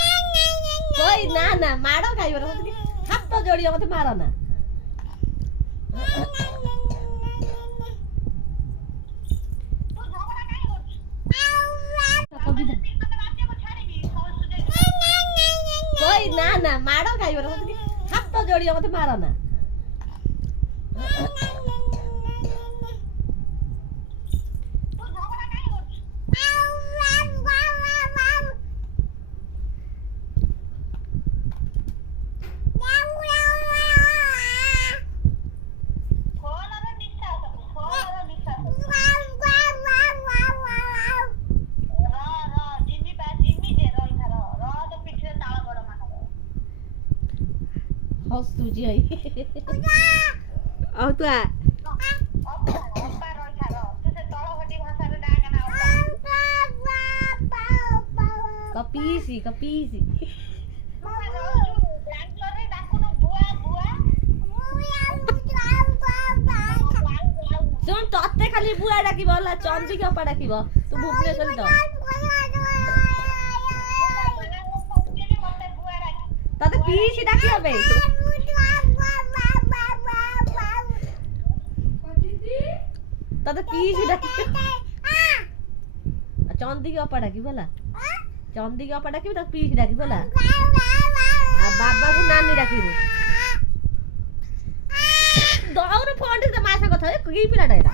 कोई ना ना मारो खाइब हाथ जोड़िए मत मार ना कोई ना ना मारो खाइब हाथ जोड़िए मत मार ना हस्तुची है तू आ कपीसी कपीसी सुन तत्ते खाली बुआ डाकिब होला चंदी के अपा डाकिब तू भुवनेश्वर तो तते पीसी डाकिब बे तते पीसी डाकिब चंदी के अपा डाकिब होला चंदी के अपा डाकिब त पीसी डाकिब होला आ बाबा को नानी डाकिब दौर फोन से मासा कथा की पिलाटा